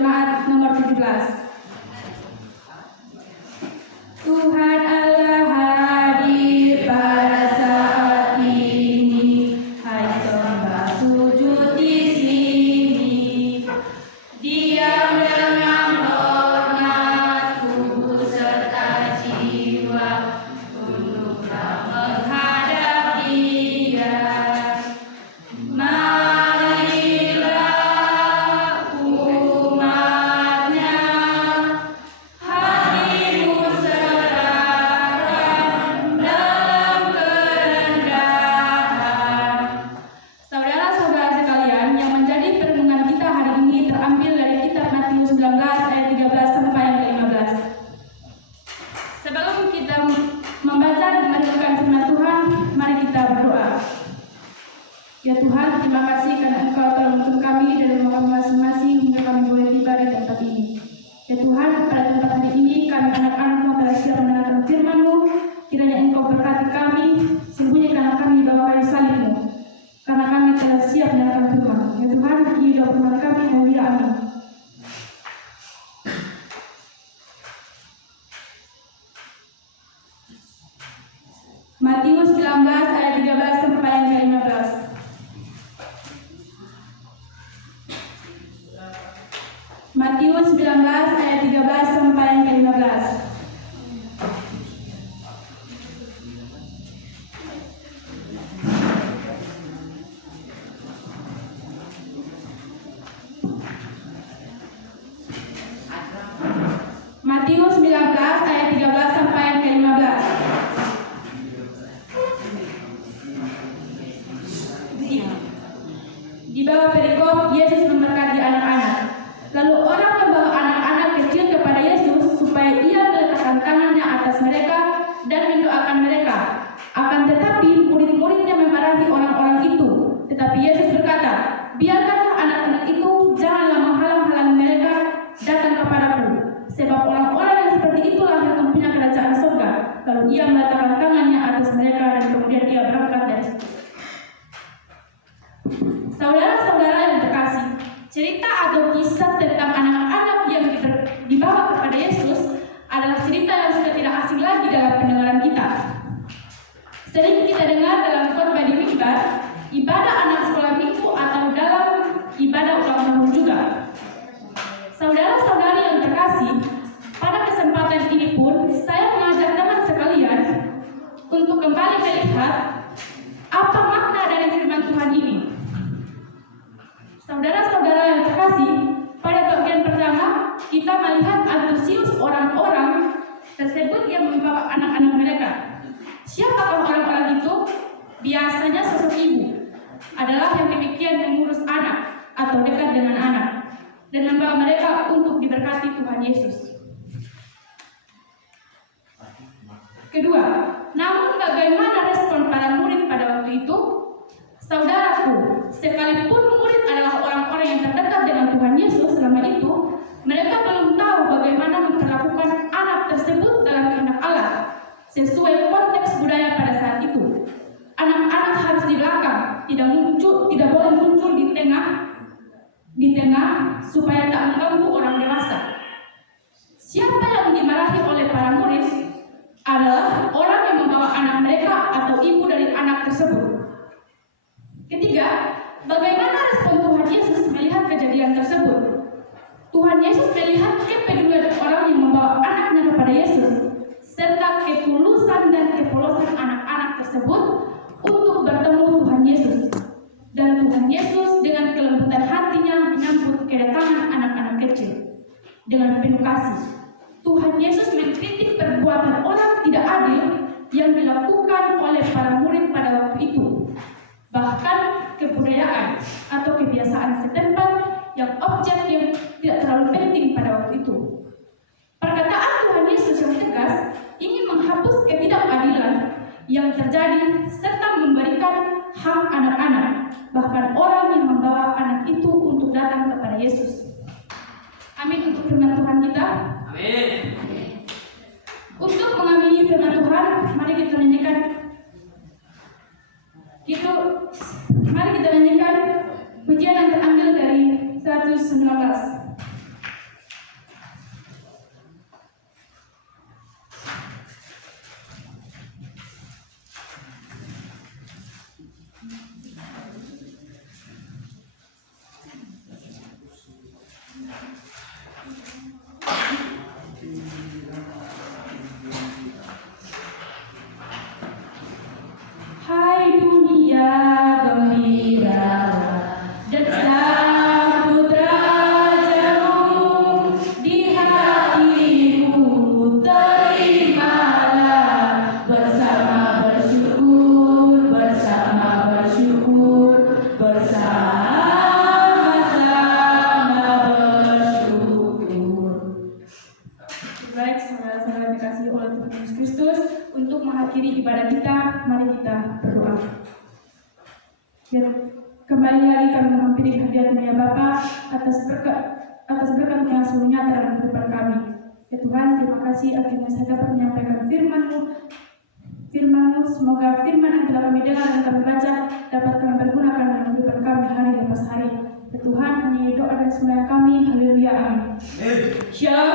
jemaat nomor 17. Tuhan Allah hadir pada saat ini, hai sembah sujud di sini. Diam dengan hormat, tubuh serta jiwa, tunduklah menghadap Dia. Marilah umatnya, hatimu serahkan dalam kerendahan. Saudara-saudara sekalian, yang menjadi perenungan kita hari ini terambil dari kitab Matius 19 ayat 13 sampai yang ke-15. Sebelum kita membaca dan merenungkan firman Tuhan, mari kita berdoa. Ya Tuhan, terima kasih karena Engkau telah menuntun kami dari rumah kami masing-masing hingga kami boleh tiba di tempat ini. Ya Tuhan, pada tempat hari ini kami anak-anak-Mu telah siap mendengarkan firman-Mu. Kiranya Engkau berkati kami, sembunyikanlah kami di bawah kayu salib-Mu, karena kami telah siap mendengarkan firman. Ya Tuhan, hidup firman kami, haleluya, amin. Matius 19 ayat 13 sampai yang ke-15. Matius 19 ayat 13 sampai yang ke-15. Matius 19 ayat 13 sampai yang ke-15. Di bawah perikop, Yesus memberkati anak-anak. Lalu orang membawa anak-anak kecil kepada Yesus supaya Ia meletakkan tangannya atas mereka dan mendoakan mereka. Akan tetapi murid-muridnya memarahi orang-orang itu. Tetapi Yesus berkata, biarkanlah anak-anak itu, janganlah menghalang-halangi mereka datang kepadaku. Sebab orang-orang yang seperti itulah yang mempunyai kerajaan surga. Lalu Ia meletakkan tangannya atas mereka dan kemudian Ia berangkat dari situ. Saudara-saudara yang terkasih, cerita atau kisah tentang anak-anak yang dibawa kepada Yesus adalah cerita yang sudah tidak asing lagi dalam pendengaran kita. Sering kita dengar dalam khotbah di mimbar, ibadah anak sekolah minggu atau dalam ibadah ulang tahun juga. Saudara-saudari yang terkasih, pada kesempatan ini pun saya mengajak teman sekalian untuk kembali melihat apa makna dari firman Tuhan ini. Saudara-saudara yang terkasih, pada bagian pertama kita melihat antusias orang-orang tersebut yang membawa anak-anak mereka. Siapakah orang-orang itu? Biasanya sosok ibu adalah yang demikian mengurus anak atau dekat dengan anak dan membawa mereka untuk diberkati Tuhan Yesus. Kedua, namun bagaimana respon para murid pada waktu itu? Saudaraku, sekalipun murid adalah orang-orang yang terdekat dengan Tuhan Yesus selama itu, mereka belum tahu bagaimana memperlakukan anak tersebut dalam kehendak Allah sesuai konteks budaya pada saat itu. Anak-anak harus di belakang, tidak boleh muncul di tengah supaya tak mengganggu orang dewasa. Siapa yang dimarahi oleh para murid adalah orang yang membawa anak mereka atau ibu dari anak tersebut. Ketiga, bagaimana respon Tuhan Yesus melihat kejadian tersebut? Tuhan Yesus melihat kepedulian orang yang membawa anaknya kepada Yesus, serta ketulusan dan kepolosan anak-anak tersebut untuk bertemu Tuhan Yesus. Dan Tuhan Yesus dengan kelembutan hatinya menyambut kedatangan anak-anak kecil dengan penuh kasih. Tuhan Yesus mengkritik perbuatan orang tidak adil yang dilakukan oleh para murid pada waktu itu. Bahkan kebudayaan atau kebiasaan setempat yang objek yang tidak terlalu penting pada waktu itu. Perkataan Tuhan Yesus yang tegas ingin menghapus ketidakadilan yang terjadi serta memberikan hak anak-anak, bahkan orang yang membawa anak itu untuk datang kepada Yesus. Amin untuk firman Tuhan kita. Amin. Untuk mengamini firman Tuhan, mari kita nyanyikan. Mari kita nyanyikan pujian yang terambil dari 119. Kembali lagi kami menghampiri kehadiran ya Bapa atas berkat yang selalu nyata dalam kehidupan kami. Ya Tuhan, terima kasih akhirnya saya dapat menyampaikan firman-Mu. Semoga firman yang telah kami dengar dan kami baca dapat kami pergunakan dalam kehidupan kami hari lepas hari. Ya Tuhan, hanya doa dan sembahyang kami. Haleluya. Amin. Shalom.